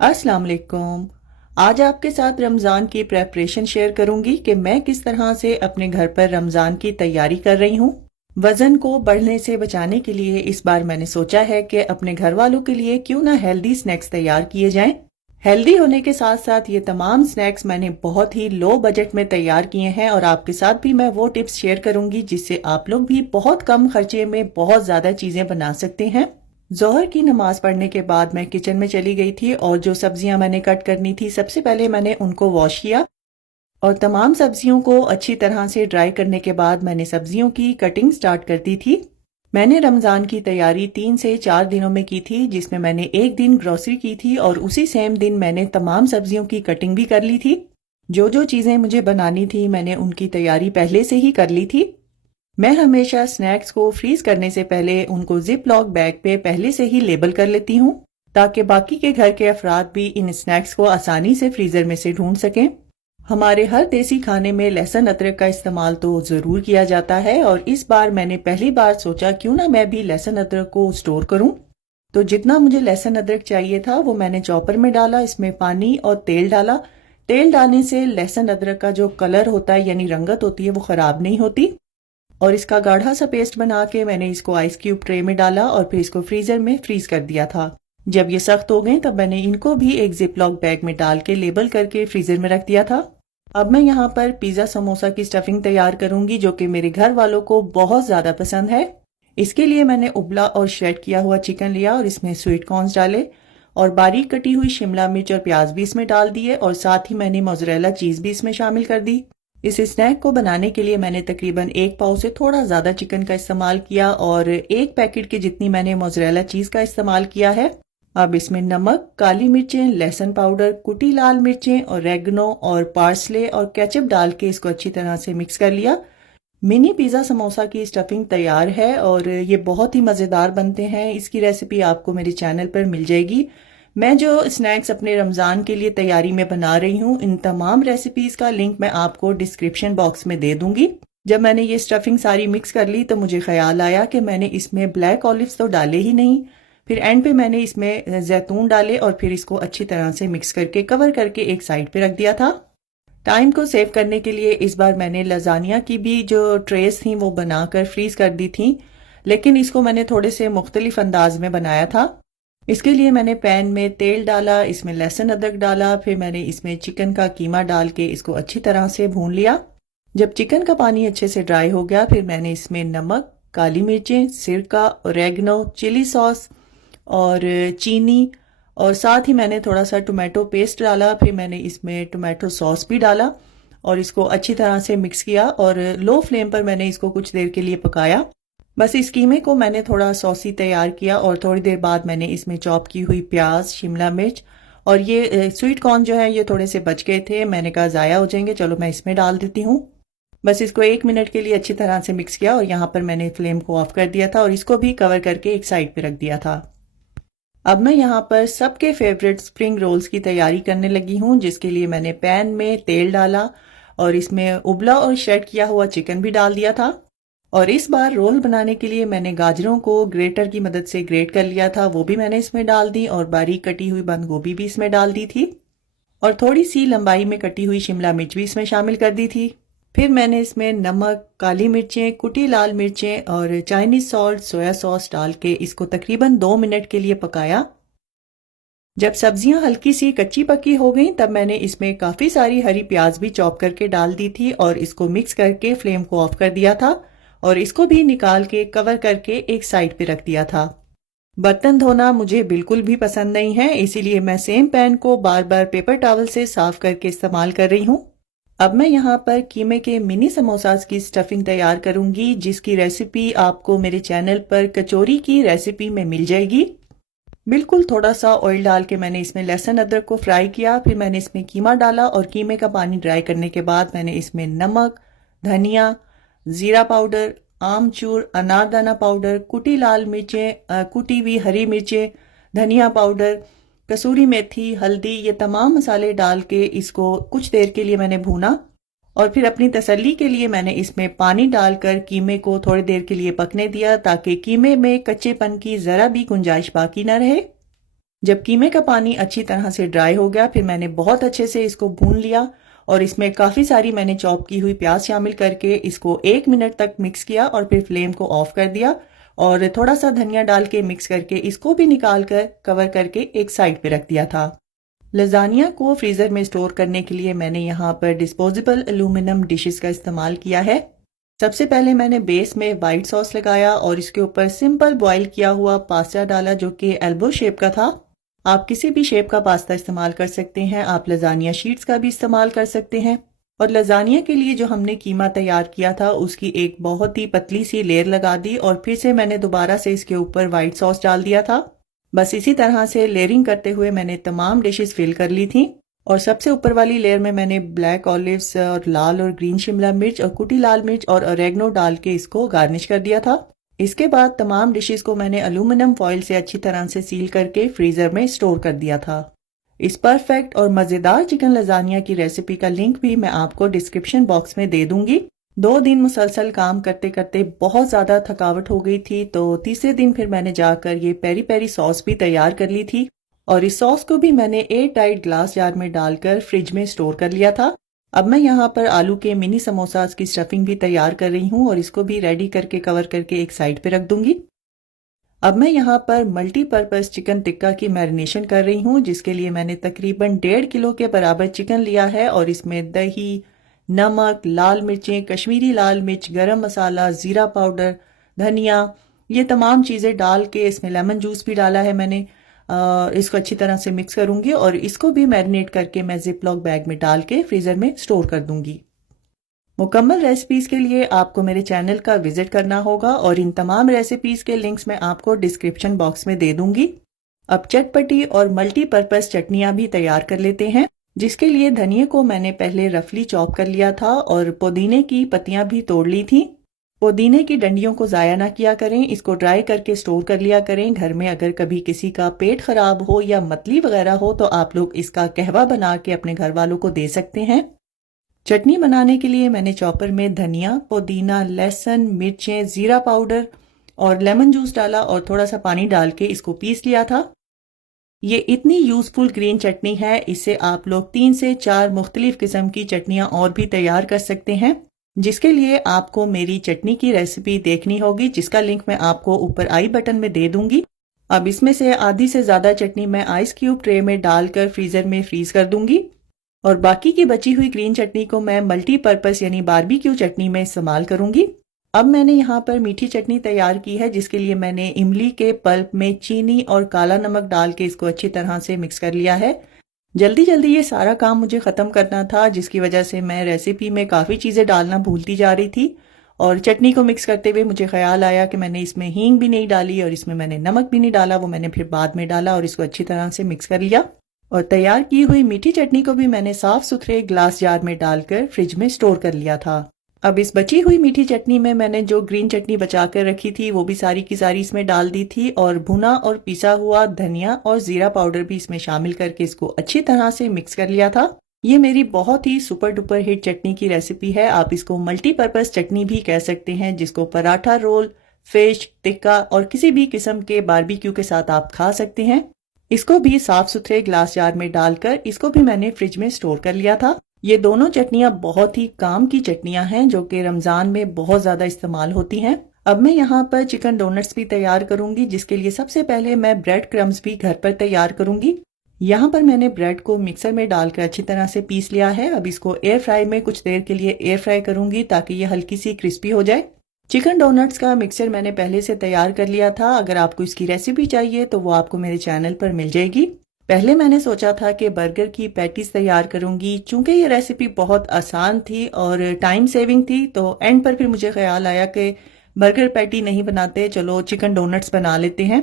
अस्सलाम वालेकुम। आज आपके साथ रमज़ान की प्रेपरेशन शेयर करूंगी कि मैं किस तरह से अपने घर पर रमज़ान की तैयारी कर रही हूँ। वज़न को बढ़ने से बचाने के लिए इस बार मैंने सोचा है कि अपने घर वालों के लिए क्यों ना हेल्दी स्नैक्स तैयार किए जाएं। हेल्दी होने के साथ साथ ये तमाम स्नैक्स मैंने बहुत ही लो बजट में तैयार किए हैं और आपके साथ भी मैं वो टिप्स शेयर करूंगी जिससे आप लोग भी बहुत कम खर्चे में बहुत ज़्यादा चीज़ें बना सकते हैं। ज़ोहर की नमाज पढ़ने के बाद मैं किचन में चली गई थी और जो सब्जियां मैंने कट करनी थी सबसे पहले मैंने उनको वॉश किया और तमाम सब्जियों को अच्छी तरह से ड्राई करने के बाद मैंने सब्जियों की कटिंग स्टार्ट कर दी थी। मैंने रमज़ान की तैयारी 3 से 4 दिनों में की थी, जिसमें मैंने एक दिन ग्रोसरी की थी और उसी सेम दिन मैंने तमाम सब्जियों की कटिंग भी कर ली थी। जो जो चीज़ें मुझे बनानी थी मैंने उनकी तैयारी पहले से ही कर ली थी। मैं हमेशा स्नैक्स को फ्रीज करने से पहले उनको जिप लॉक बैग पे पहले से ही लेबल कर लेती हूँ, ताकि बाकी के घर के अफराद भी इन स्नैक्स को आसानी से फ्रीजर में से ढूंढ सकें। हमारे हर देसी खाने में लहसुन अदरक का इस्तेमाल तो ज़रूर किया जाता है और इस बार मैंने पहली बार सोचा क्यों ना मैं भी लहसुन अदरक को स्टोर करूं। तो जितना मुझे लहसुन अदरक चाहिए था वो मैंने चॉपर में डाला, इसमें पानी और तेल डाला। तेल डालने से लहसुन अदरक का जो कलर होता है यानी रंगत होती है वो ख़राब नहीं होती। और इसका गाढ़ा सा पेस्ट बना के मैंने इसको आइस क्यूब ट्रे में डाला और फिर इसको फ्रीजर में फ्रीज कर दिया था। जब ये सख्त हो गए तब मैंने इनको भी एक जिप लॉक बैग में डाल के लेबल करके फ्रीजर में रख दिया था। अब मैं यहाँ पर पिज़्ज़ा समोसा की स्टफिंग तैयार करूंगी जो कि मेरे घर वालों को बहुत ज़्यादा पसंद है। इसके लिए मैंने उबला और श्रेड किया हुआ चिकन लिया और इसमें स्वीट कॉर्न्स डाले और बारीक कटी हुई शिमला मिर्च और प्याज भी इसमें डाल दिए और साथ ही मैंने मोज़रेला चीज़ भी इसमें शामिल कर दी। इस स्नैक को बनाने के लिए मैंने तकरीबन 1 पाव से थोड़ा ज़्यादा चिकन का इस्तेमाल किया और 1 पैकेट की जितनी मैंने मोज़रेला चीज़ का इस्तेमाल किया है। अब इसमें नमक, काली मिर्चें, लहसुन पाउडर, कुटी लाल मिर्चें और रेगनो और पार्सले और केचप डाल के इसको अच्छी तरह से मिक्स कर लिया। मिनी पिज़्ज़ा समोसा की स्टफिंग तैयार है और ये बहुत ही मज़ेदार बनते हैं। इसकी रेसिपी आपको मेरे चैनल पर मिल जाएगी। मैं जो स्नैक्स अपने रमज़ान के लिए तैयारी में बना रही हूँ इन तमाम रेसिपीज़ का लिंक मैं आपको डिस्क्रिप्शन बॉक्स में दे दूंगी। जब मैंने ये स्टफिंग सारी मिक्स कर ली तो मुझे ख्याल आया कि मैंने इसमें ब्लैक ऑलिव्स तो डाले ही नहीं। फिर एंड पे मैंने इसमें जैतून डाले और फिर इसको अच्छी तरह से मिक्स करके कवर करके एक साइड पे रख दिया था। टाइम को सेव करने के लिए इस बार मैंने लजानिया की भी जो ट्रेस थी वो बनाकर फ्रीज कर दी थी, लेकिन इसको मैंने थोड़े से मुख्तलिफ अंदाज में बनाया था। इसके लिए मैंने पैन में तेल डाला, इसमें लहसुन अदरक डाला, फिर मैंने इसमें चिकन का कीमा डाल के इसको अच्छी तरह से भून लिया। जब चिकन का पानी अच्छे से ड्राई हो गया फिर मैंने इसमें नमक, काली मिर्चें, सिरका, ओरेगनो, चिली सॉस और चीनी और साथ ही मैंने थोड़ा सा टोमेटो पेस्ट डाला। फिर मैंने इसमें टोमेटो सॉस भी डाला और इसको अच्छी तरह से मिक्स किया और लो फ्लेम पर मैंने इसको कुछ देर के लिए पकाया। बस इस कीमे को मैंने थोड़ा सॉसी तैयार किया और थोड़ी देर बाद मैंने इसमें चॉप की हुई प्याज, शिमला मिर्च और ये स्वीट कॉर्न जो है ये थोड़े से बच गए थे, मैंने कहा ज़ाया हो जाएंगे, चलो मैं इसमें डाल देती हूँ। बस इसको 1 मिनट के लिए अच्छी तरह से मिक्स किया और यहाँ पर मैंने फ्लेम को ऑफ कर दिया था और इसको भी कवर करके एक साइड पे रख दिया था। अब मैं यहाँ पर सबके फेवरेट स्प्रिंग रोल्स की तैयारी करने लगी हूँ, जिसके लिए मैंने पैन में तेल डाला और इसमें उबला और श्रेड किया हुआ चिकन भी डाल दिया था। और इस बार रोल बनाने के लिए मैंने गाजरों को ग्रेटर की मदद से ग्रेट कर लिया था, वो भी मैंने इसमें डाल दी और बारीक कटी हुई बंद गोभी भी इसमें डाल दी थी और थोड़ी सी लंबाई में कटी हुई शिमला मिर्च भी इसमें शामिल कर दी थी। फिर मैंने इसमें नमक, काली मिर्चें, कुटी लाल मिर्चें और चाइनीज सॉल्ट, सोया सॉस डाल के इसको तकरीबन 2 मिनट के लिए पकाया। जब सब्जियां हल्की सी कच्ची पक्की हो गई तब मैंने इसमें काफ़ी सारी हरी प्याज भी चॉप करके डाल दी थी और इसको मिक्स करके फ्लेम को ऑफ कर दिया था और इसको भी निकाल के कवर करके एक साइड पे रख दिया था। बर्तन धोना मुझे बिल्कुल भी पसंद नहीं है, इसीलिए मैं सेम पैन को बार बार पेपर टॉवल से साफ करके इस्तेमाल कर रही हूँ। अब मैं यहाँ पर कीमे के मिनी समोसास की स्टफिंग तैयार करूंगी, जिसकी रेसिपी आपको मेरे चैनल पर कचौरी की रेसिपी में मिल जाएगी। बिल्कुल थोड़ा सा ऑयल डाल के मैंने इसमें लहसुन अदरक को फ्राई किया, फिर मैंने इसमें कीमा डाला और कीमे का पानी ड्राई करने के बाद मैंने इसमें नमक, धनिया, जीरा पाउडर, आमचूर, अनारदाना पाउडर, कुटी लाल मिर्चें, कुटी हुई हरी मिर्चें, धनिया पाउडर, कसूरी मेथी, हल्दी, ये तमाम मसाले डाल के इसको कुछ देर के लिए मैंने भूना और फिर अपनी तसल्ली के लिए मैंने इसमें पानी डालकर कीमे को थोड़ी देर के लिए पकने दिया, ताकि कीमे में कच्चेपन की ज़रा भी गुंजाइश बाकी ना रहे। जब कीमे का पानी अच्छी तरह से ड्राई हो गया, फिर मैंने बहुत अच्छे से इसको भून लिया और इसमें काफ़ी सारी मैंने चॉप की हुई प्याज शामिल करके इसको 1 मिनट तक मिक्स किया और फिर फ्लेम को ऑफ कर दिया और थोड़ा सा धनिया डाल के मिक्स करके इसको भी निकाल कर कवर करके एक साइड पे रख दिया था। लजानिया को फ्रीज़र में स्टोर करने के लिए मैंने यहाँ पर डिस्पोजेबल एल्यूमिनियम डिशेस का इस्तेमाल किया है। सबसे पहले मैंने बेस में वाइट सॉस लगाया और इसके ऊपर सिंपल बॉईल किया हुआ पास्ता डाला जो कि एल्बो शेप का था। आप किसी भी शेप का पास्ता इस्तेमाल कर सकते हैं, आप लजानिया शीट्स का भी इस्तेमाल कर सकते हैं। और लजानिया के लिए जो हमने कीमा तैयार किया था उसकी एक बहुत ही पतली सी लेयर लगा दी और फिर से मैंने दोबारा से इसके ऊपर वाइट सॉस डाल दिया था। बस इसी तरह से लेयरिंग करते हुए मैंने तमाम डिशेस फिल कर ली थी और सबसे ऊपर वाली लेयर में मैंने ब्लैक ऑलिव्स और लाल और ग्रीन शिमला मिर्च और कुटी लाल मिर्च और ऑरेगनो डाल के इसको गार्निश कर दिया था। इसके बाद तमाम डिशेस को मैंने एल्यूमिनियम फॉइल से अच्छी तरह से सील करके फ्रीजर में स्टोर कर दिया था। इस परफेक्ट और मज़ेदार चिकन लजानिया की रेसिपी का लिंक भी मैं आपको डिस्क्रिप्शन बॉक्स में दे दूंगी। 2 दिन मुसलसल काम करते करते बहुत ज़्यादा थकावट हो गई थी, तो तीसरे दिन फिर मैंने जाकर ये पेरी पेरी सॉस भी तैयार कर ली थी और इस सॉस को भी मैंने एयर टाइट ग्लास जार में डालकर फ्रिज में स्टोर कर लिया था। अब मैं यहाँ पर आलू के मिनी समोसास की स्टफिंग भी तैयार कर रही हूँ और इसको भी रेडी करके कवर करके एक साइड पे रख दूंगी। अब मैं यहाँ पर मल्टीपर्पज़ चिकन टिक्का की मैरिनेशन कर रही हूँ, जिसके लिए मैंने तकरीबन 1.5 किलो के बराबर चिकन लिया है और इसमें दही, नमक, लाल मिर्चें, कश्मीरी लाल मिर्च, गरम मसाला, ज़ीरा पाउडर, धनिया, ये तमाम चीज़ें डाल के इसमें लेमन जूस भी डाला है मैंने। इसको अच्छी तरह से मिक्स करूंगी और इसको भी मैरिनेट करके मैं जिप लॉक बैग में डाल के फ्रीज़र में स्टोर कर दूंगी। मुकम्मल रेसिपीज़ के लिए आपको मेरे चैनल का विजिट करना होगा और इन तमाम रेसिपीज़ के लिंक्स मैं आपको डिस्क्रिप्शन बॉक्स में दे दूंगी। अब चटपटी और मल्टीपर्पज़ चटनियाँ भी तैयार कर लेते हैं, जिसके लिए धनिया को मैंने पहले रफली चॉप कर लिया था और पुदीने की पत्तियाँ भी तोड़ ली थी। पुदीने की डंडियों को ज़ाया ना किया करें, इसको ड्राई करके स्टोर कर लिया करें। घर में अगर कभी किसी का पेट खराब हो या मतली वगैरह हो तो आप लोग इसका कहवा बना के अपने घर वालों को दे सकते हैं। चटनी बनाने के लिए मैंने चॉपर में धनिया, पुदीना, लहसुन, मिर्चें, ज़ीरा पाउडर और लेमन जूस डाला और थोड़ा सा पानी डाल के इसको पीस लिया था। ये इतनी यूज़फुल ग्रीन चटनी है, इससे आप लोग 3 से 4 मुख्तलिफ किस्म की चटनियाँ और भी तैयार कर सकते हैं, जिसके लिए आपको मेरी चटनी की रेसिपी देखनी होगी, जिसका लिंक मैं आपको ऊपर आई बटन में दे दूंगी। अब इसमें से आधी से ज़्यादा चटनी मैं आइस क्यूब ट्रे में डालकर फ्रीज़र में फ्रीज़ कर दूंगी और बाकी की बची हुई ग्रीन चटनी को मैं मल्टीपर्पज़ यानी बारबेक्यू चटनी में इस्तेमाल करूंगी। अब मैंने यहाँ पर मीठी चटनी तैयार की है, जिसके लिए मैंने इमली के पल्प में चीनी और काला नमक डाल के इसको अच्छी तरह से मिक्स कर लिया है। जल्दी जल्दी ये सारा काम मुझे ख़त्म करना था, जिसकी वजह से मैं रेसिपी में काफ़ी चीज़ें डालना भूलती जा रही थी और चटनी को मिक्स करते हुए मुझे ख्याल आया कि मैंने इसमें हींग भी नहीं डाली और इसमें मैंने नमक भी नहीं डाला, वो मैंने फिर बाद में डाला और इसको अच्छी तरह से मिक्स कर लिया। और तैयार की हुई मीठी चटनी को भी मैंने साफ़ सुथरे ग्लास जार में डालकर फ्रिज में स्टोर कर लिया था। अब इस बची हुई मीठी चटनी में मैंने जो ग्रीन चटनी बचा कर रखी थी वो भी सारी की सारी इसमें डाल दी थी और भुना और पिसा हुआ धनिया और ज़ीरा पाउडर भी इसमें शामिल करके इसको अच्छी तरह से मिक्स कर लिया था। ये मेरी बहुत ही सुपर डुपर हिट चटनी की रेसिपी है। आप इसको मल्टीपर्पज़ चटनी भी कह सकते हैं, जिसको पराठा, रोल, फिश, टिक्का और किसी भी किस्म के बारबेक्यू के साथ आप खा सकते हैं। इसको भी साफ सुथरे ग्लास जार में डालकर इसको भी मैंने फ्रिज में स्टोर कर लिया था। ये दोनों चटनियाँ बहुत ही काम की चटनियाँ हैं जो कि रमज़ान में बहुत ज़्यादा इस्तेमाल होती हैं। अब मैं यहाँ पर चिकन डोनट्स भी तैयार करूँगी, जिसके लिए सबसे पहले मैं ब्रेड क्रम्स भी घर पर तैयार करूँगी। यहाँ पर मैंने ब्रेड को मिक्सर में डालकर अच्छी तरह से पीस लिया है। अब इसको एयर फ्राई में कुछ देर के लिए एयर फ्राई करूँगी ताकि ये हल्की सी क्रिस्पी हो जाए। चिकन डोनट्स का मिक्सर मैंने पहले से तैयार कर लिया था। अगर आपको इसकी रेसिपी चाहिए तो वो आपको मेरे चैनल पर मिल जाएगी। पहले मैंने सोचा था कि बर्गर की पैटीज तैयार करूंगी, चूंकि ये रेसिपी बहुत आसान थी और टाइम सेविंग थी, तो एंड पर फिर मुझे ख्याल आया कि बर्गर पैटी नहीं बनाते, चलो चिकन डोनट्स बना लेते हैं।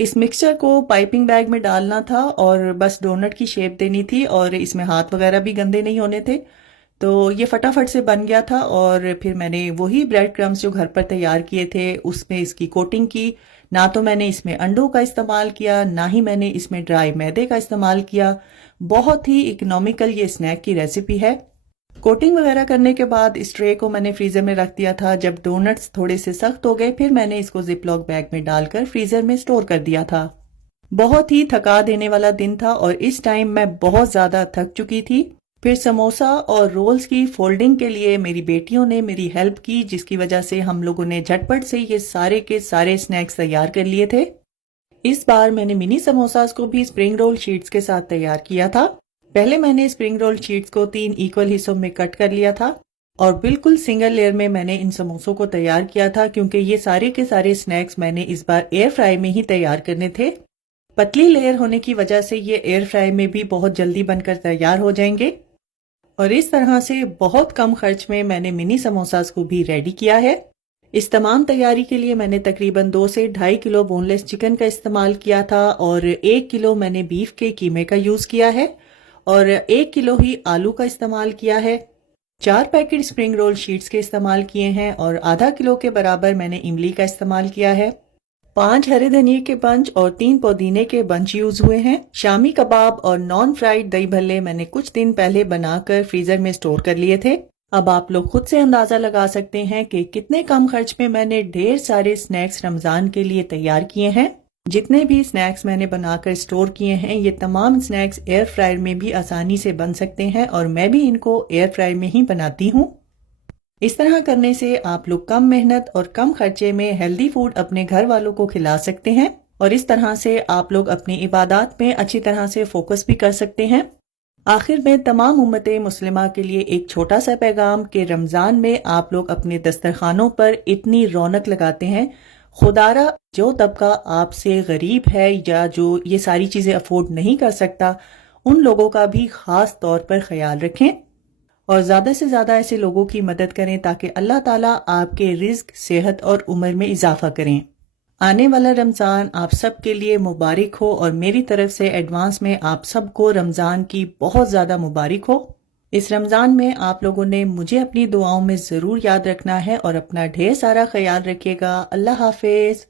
इस मिक्सचर को पाइपिंग बैग में डालना था और बस डोनट की शेप देनी थी और इसमें हाथ वगैरह भी गंदे नहीं होने थे, तो ये फटाफट से बन गया था। और फिर मैंने वही ब्रेड क्रम्स जो घर पर तैयार किए थे उसमें इसकी कोटिंग की। ना तो मैंने इसमें अंडों का इस्तेमाल किया, ना ही मैंने इसमें ड्राई मैदे का इस्तेमाल किया। बहुत ही इकोनॉमिकल ये स्नैक की रेसिपी है। कोटिंग वगैरह करने के बाद इस ट्रे को मैंने फ्रीज़र में रख दिया था। जब डोनट्स थोड़े से सख्त हो गए फिर मैंने इसको जिप लॉक बैग में डालकर फ्रीज़र में स्टोर कर दिया था। बहुत ही थका देने वाला दिन था और इस टाइम मैं बहुत ज़्यादा थक चुकी थी। फिर समोसा और रोल्स की फोल्डिंग के लिए मेरी बेटियों ने मेरी हेल्प की, जिसकी वजह से हम लोगों ने झटपट से ये सारे के सारे स्नैक्स तैयार कर लिए थे। इस बार मैंने मिनी समोसास को भी स्प्रिंग रोल शीट्स के साथ तैयार किया था। पहले मैंने स्प्रिंग रोल शीट्स को 3 इक्वल हिस्सों में कट कर लिया था और बिल्कुल सिंगल लेयर में मैंने इन समोसों को तैयार किया था, क्योंकि ये सारे के सारे स्नैक्स मैंने इस बार एयर फ्राई में ही तैयार करने थे। पतली लेयर होने की वजह से ये एयर फ्राई में भी बहुत जल्दी बनकर तैयार हो जाएंगे। और इस तरह से बहुत कम खर्च में मैंने मिनी समोसास को भी रेडी किया है। इस तमाम तैयारी के लिए मैंने तकरीबन 2 से 2.5 किलो बोनलेस चिकन का इस्तेमाल किया था और 1 किलो मैंने बीफ के कीमे का यूज़ किया है और 1 किलो ही आलू का इस्तेमाल किया है। 4 पैकेट स्प्रिंग रोल शीट्स के इस्तेमाल किए हैं और आधा किलो के बराबर मैंने इमली का इस्तेमाल किया है। 5 हरे धनिए के बंच और 3 पुदीने के बंच यूज हुए हैं। शामी कबाब और नॉन फ्राइड दही भल्ले मैंने कुछ दिन पहले बनाकर फ्रीजर में स्टोर कर लिए थे। अब आप लोग खुद से अंदाजा लगा सकते हैं कि कितने कम खर्च में मैंने ढेर सारे स्नैक्स रमजान के लिए तैयार किए हैं। जितने भी स्नैक्स मैंने बनाकर स्टोर किए हैं, ये तमाम स्नैक्स एयर फ्रायर में भी आसानी से बन सकते हैं और मैं भी इनको एयर फ्रायर में ही बनाती हूँ। इस तरह करने से आप लोग कम मेहनत और कम खर्चे में हेल्दी फूड अपने घर वालों को खिला सकते हैं और इस तरह से आप लोग अपनी इबादत में अच्छी तरह से फोकस भी कर सकते हैं। आखिर में तमाम उम्मते मुस्लिमा के लिए एक छोटा सा पैगाम कि रमज़ान में आप लोग अपने दस्तरखानों पर इतनी रौनक लगाते हैं, खुदारा जो तबका आपसे गरीब है या जो ये सारी चीज़ें अफोर्ड नहीं कर सकता, उन लोगों का भी ख़ास तौर पर ख्याल रखें और ज़्यादा से ज़्यादा ऐसे लोगों की मदद करें ताकि अल्लाह ताला आपके रिज़्क, सेहत और उम्र में इजाफा करें। आने वाला रमज़ान आप सब के लिए मुबारक हो और मेरी तरफ से एडवांस में आप सबको रमज़ान की बहुत ज़्यादा मुबारक हो। इस रमज़ान में आप लोगों ने मुझे अपनी दुआओं में ज़रूर याद रखना है और अपना ढेर सारा ख्याल रखिएगा। अल्लाह हाफिज़।